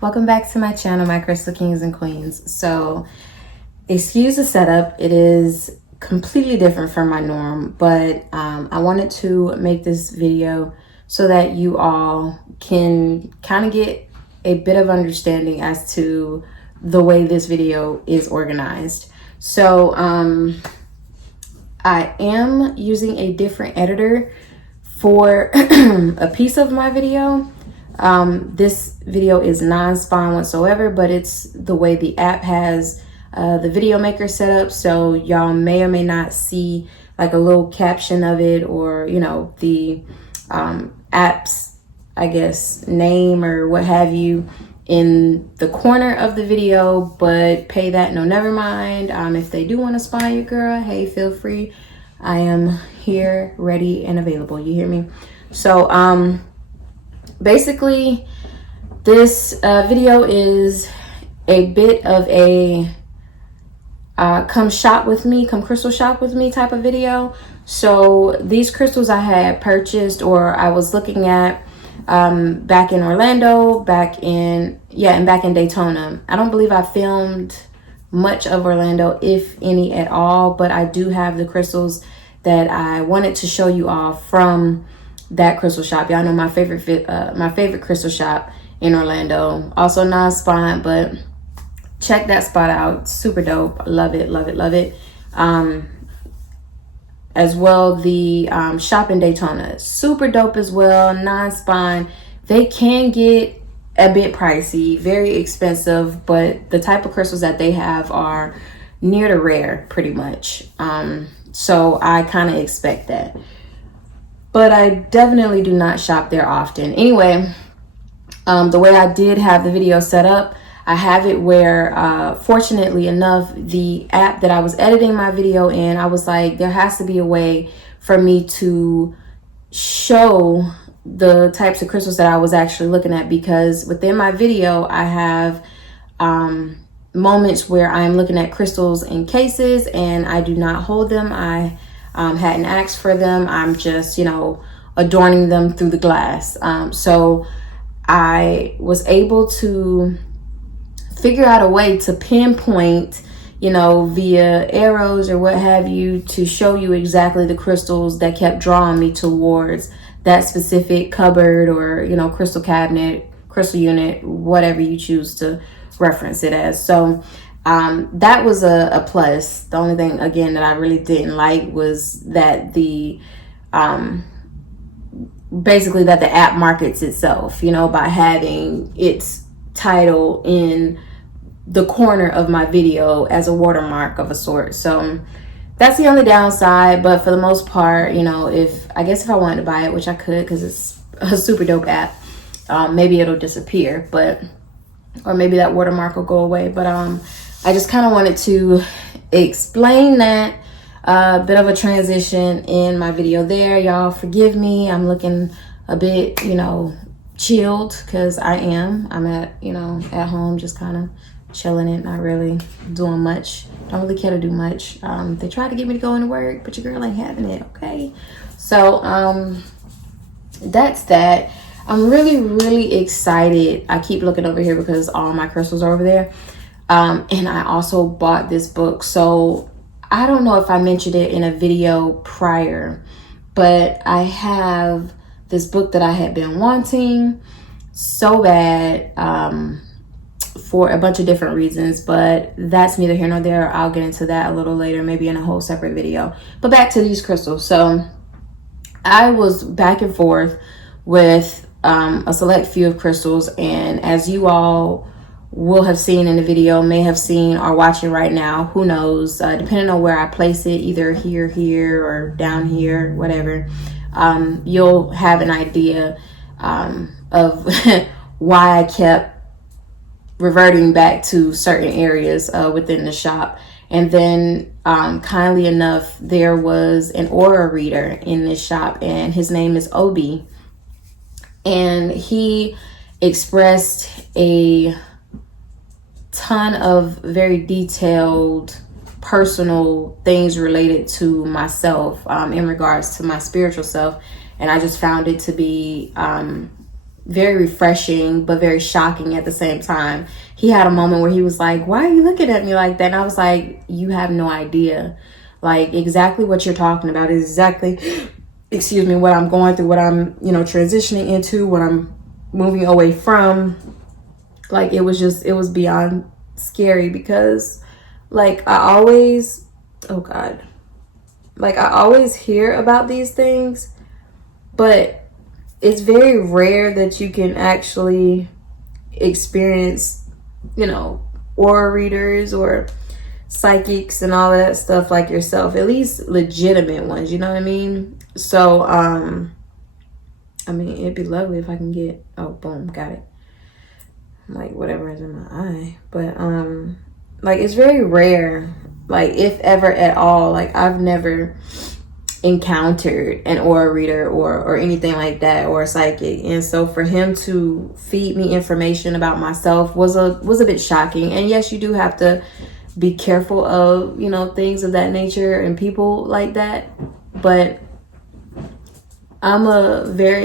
Welcome back to my channel, my crystal kings and queens. So excuse the setup, it is completely different from my norm, but I wanted to make this video so that you all can kind of get a bit of understanding as to the way this video is organized. So I am using a different editor for a piece of my video. This video is non-spawn whatsoever, but it's the way the app has the video maker set up, so y'all may or may not see like a little caption of it, or you know, the app's, I guess, name or what have you in the corner of the video. But pay that no, never mind. If they do want to spy your girl, hey, feel free. I am here, ready and available. You hear me? So basically this video is a bit of a come shop with me, come crystal shop with me type of video. So these crystals I had purchased, or I was looking at back in Orlando, back in Daytona. I don't believe I filmed much of Orlando, if any at all, but I do have the crystals that I wanted to show you all from that crystal shop. Y'all know my favorite crystal shop in Orlando, also non-spawn, but check that spot out. Super dope. Love it, love it, love it. As well, the shop in Daytona, super dope as well, non-spawn. They can get a bit pricey, very expensive, but the type of crystals that they have are near to rare, pretty much. So I kind of expect that, but I definitely do not shop there often. Anyway, the way I did have the video set up, I have it where fortunately enough, the app that I was editing my video in, I was like, there has to be a way for me to show the types of crystals that I was actually looking at, because within my video I have moments where I'm looking at crystals in cases and I do not hold them. I hadn't asked for them. I'm just, you know, adorning them through the glass. So I was able to figure out a way to pinpoint, you know, via arrows or what have you, to show you exactly the crystals that kept drawing me towards that specific cupboard, or, you know, crystal cabinet, crystal unit, whatever you choose to reference it as. So that was a plus. The only thing, again, that I really didn't like was that the basically that the app markets itself, you know, by having its title in the corner of my video as a watermark of a sort. So that's the only downside, but for the most part, you know, if I wanted to buy it, which I could, because it's a super dope app, maybe it'll disappear, but, or maybe that watermark will go away. But I just kind of wanted to explain that bit of a transition in my video there. Y'all forgive me, I'm looking a bit, you know, chilled, because I'm at, you know, at home, just kind of chilling it, not really doing much. Don't really care to do much. They tried to get me to go into work, but your girl ain't having it, okay? So that's that. I'm really excited. I keep looking over here because all my crystals are over there. And I also bought this book. So I don't know if I mentioned it in a video prior, but I have this book that I had been wanting so bad, for a bunch of different reasons, but that's neither here nor there. I'll get into that a little later, maybe in a whole separate video. But back to these crystals. So I was back and forth with a select few of crystals, and as you all will have seen in the video, may have seen, or watching right now, who knows, depending on where I place it, either here or down here, whatever, you'll have an idea of why I kept reverting back to certain areas within the shop. And then kindly enough, there was an aura reader in this shop, and his name is Obi, and he expressed a ton of very detailed personal things related to myself, in regards to my spiritual self. And I just found it to be very refreshing, but very shocking at the same time. He had a moment where he was like, "Why are you looking at me like that?" And I was like, "You have no idea. Like, exactly what you're talking about is exactly, excuse me, what I'm going through, what I'm, transitioning into, what I'm moving away from." Like, it was beyond scary because, like, oh God, like, I always hear about these things, but it's very rare that you can actually experience, aura readers or psychics and all of that stuff like yourself, at least legitimate ones, you know what I mean? So, I mean, it'd be lovely if I can get, oh, boom, got it. Like, whatever is in my eye. But, like, it's very rare, like, if ever at all. Like, I've never encountered an aura reader or anything like that, or a psychic. And so for him to feed me information about myself was a bit shocking. And yes, you do have to be careful of, things of that nature and people like that. But I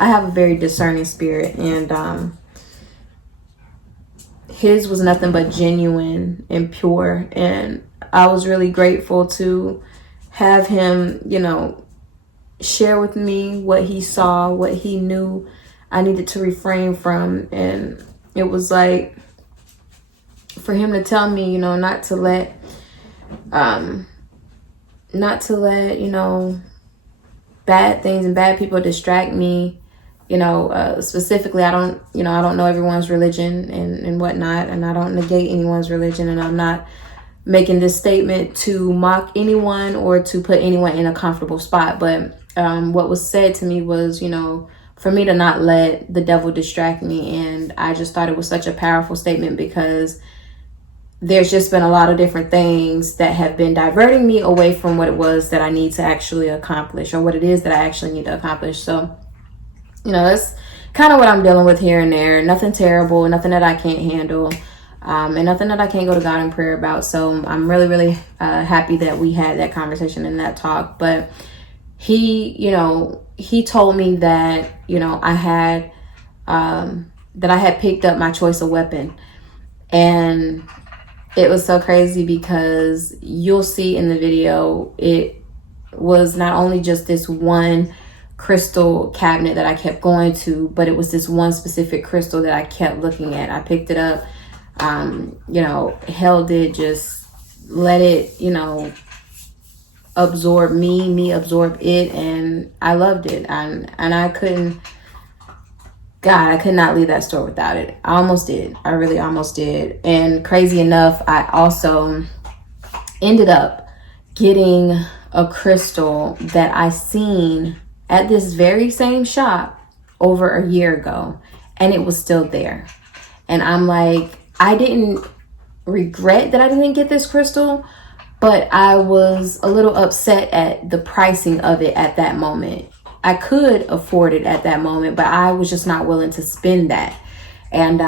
have a very discerning spirit, and his was nothing but genuine and pure. And I was really grateful to have him, share with me what he saw, what he knew I needed to refrain from. And it was like, for him to tell me, not to let, bad things and bad people distract me. Specifically, I don't know everyone's religion and whatnot, and I don't negate anyone's religion, and I'm not making this statement to mock anyone or to put anyone in a comfortable spot. But what was said to me was, for me to not let the devil distract me. And I just thought it was such a powerful statement, because there's just been a lot of different things that have been diverting me away from what it was that I need to actually accomplish, or what it is that I actually need to accomplish. So, that's kind of what I'm dealing with here and there. Nothing terrible, nothing that I can't handle. And nothing that I can't go to God in prayer about. So I'm really, really happy that we had that conversation and that talk. But he told me that, I had picked up my choice of weapon. And it was so crazy, because you'll see in the video, it was not only just this one crystal cabinet that I kept going to, but it was this one specific crystal that I kept looking at. I picked it up, held it, just let it, absorb me absorb it, and I loved it. And I could not leave that store without it. I almost did. I really almost did. And crazy enough, I also ended up getting a crystal that I seen at this very same shop over a year ago, and it was still there. And I'm like, I didn't regret that I didn't get this crystal, but I was a little upset at the pricing of it at that moment. I could afford it at that moment, but I was just not willing to spend that. And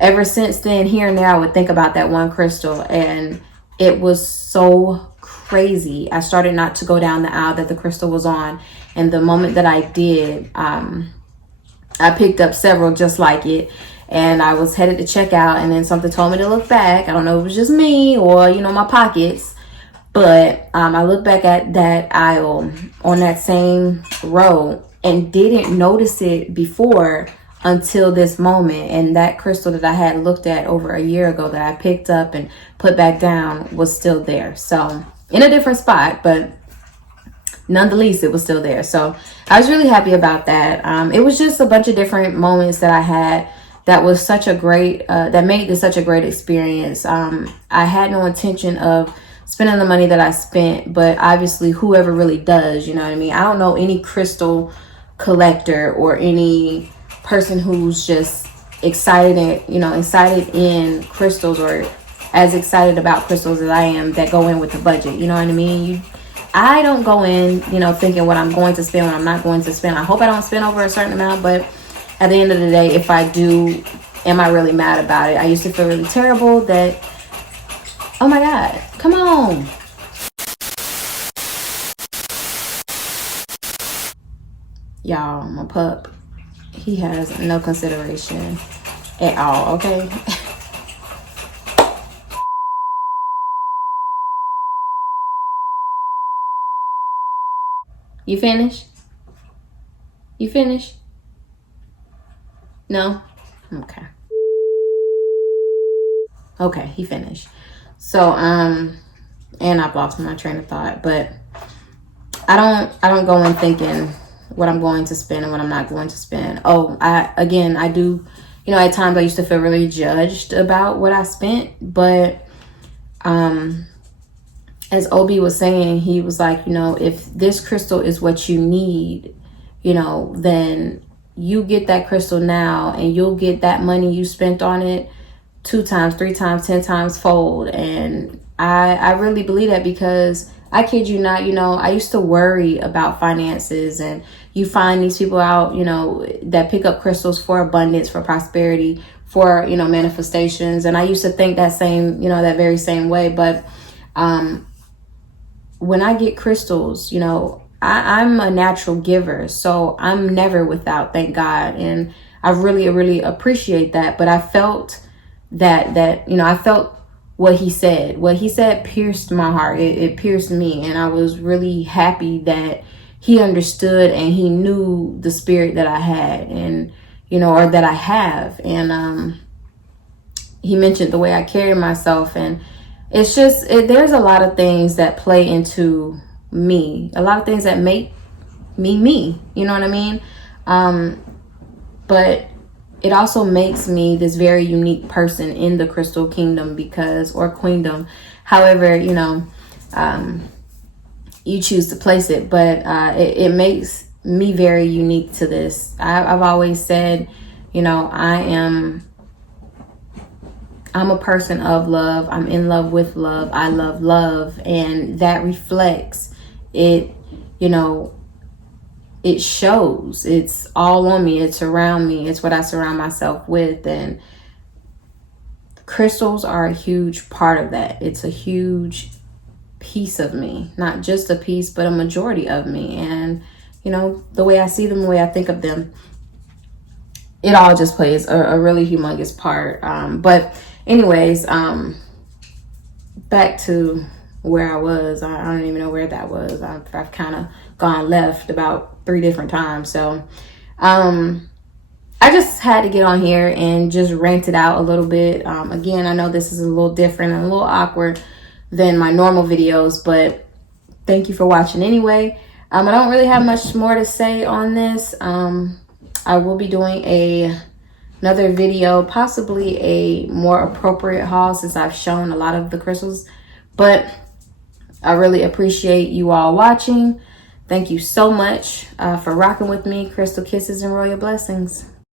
ever since then, here and there, I would think about that one crystal, and it was so crazy. I started not to go down the aisle that the crystal was on. And the moment that I did, I picked up several just like it. And I was headed to check out, and then something told me to look back. I don't know if it was just me or, my pockets. But I looked back at that aisle on that same row and didn't notice it before until this moment. And that crystal that I had looked at over a year ago, that I picked up and put back down, was still there. So in a different spot, but nonetheless, it was still there. So I was really happy about that. It was just a bunch of different moments that I had that was such a great, that made this such a great experience. I had no intention of spending the money that I spent, but obviously whoever really does, you know what I mean? I don't know any crystal collector or any person who's just excited in crystals, or as excited about crystals as I am, that go in with the budget. You know what I mean? I don't go in, thinking what I'm going to spend, what I'm not going to spend. I hope I don't spend over a certain amount, but at the end of the day, if I do, am I really mad about it? I used to feel really terrible that, oh my God, come on. Y'all, my pup, He has no consideration at all, okay? You finished? You finished? No? Okay. Okay, he finished. So, and I've lost my train of thought, but I don't go in thinking what I'm going to spend and what I'm not going to spend. Oh, I do, you know, at times I used to feel really judged about what I spent, but as Obi was saying, he was like, you know, if this crystal is what you need, you know, then you get that crystal now and you'll get that money you spent on it 2 times, 3 times, 10 times fold. And I really believe that, because I kid you not, you know, I used to worry about finances, and you find these people out, you know, that pick up crystals for abundance, for prosperity, for, you know, manifestations. And I used to think that same, you know, that very same way. But when I get crystals, you know, I'm a natural giver, so I'm never without, thank God. And I really, really appreciate that. But I felt that, you know, I felt what he said pierced my heart. It pierced me. And I was really happy that he understood and he knew the spirit that I had, and, you know, or that I have. And he mentioned the way I carry myself. And it's just, there's a lot of things that play into me, a lot of things that make me, you know what I mean? But it also makes me this very unique person in the crystal kingdom, because, or queendom, however, you know, you choose to place it. But it makes me very unique to this. I've always said, you know, I'm a person of love. I'm in love with love. I love love. And that reflects it, you know, it shows. It's all on me. It's around me. It's what I surround myself with. And crystals are a huge part of that. It's a huge piece of me. Not just a piece, but a majority of me. And, you know, the way I see them, the way I think of them, it all just plays a really humongous part. But anyways, back to where I was. I don't even know where that was. I've kind of gone left about 3 different times. So I just had to get on here and just rant it out a little bit. Again, I know this is a little different and a little awkward than my normal videos, but thank you for watching anyway. I don't really have much more to say on this. I will be doing another video, possibly a more appropriate haul, since I've shown a lot of the crystals. But I really appreciate you all watching. Thank you so much for rocking with me. Crystal kisses and royal blessings.